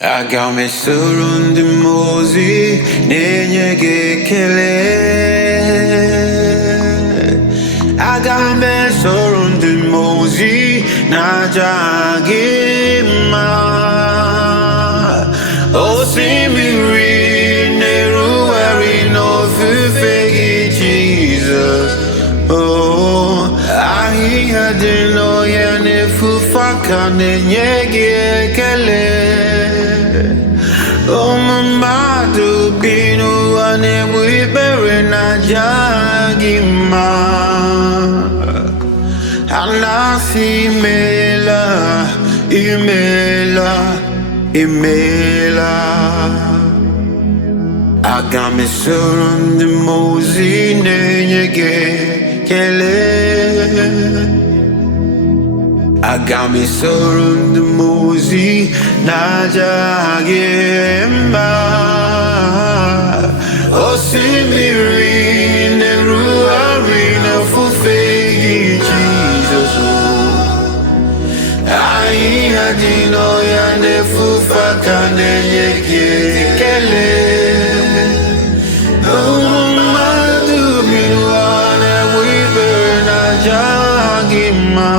Agam Esoro the Mozi nenye gekele. Agam Esoro the Mozi najagima. Osimiri neruari no fufegi Jesus. Oh, ahi hadino ya nefufaka nenye gekele. Oh, mama, do binu ane wibere na jagima. Anasi imela. Agam Esoro the Mozi nenye gekele. Agam Esoro the Mozi najagima. Osimiri neruari no fufegi Jesus. Ai adino ya nefufaka nekele. Oh mama do binwane wibe najagima.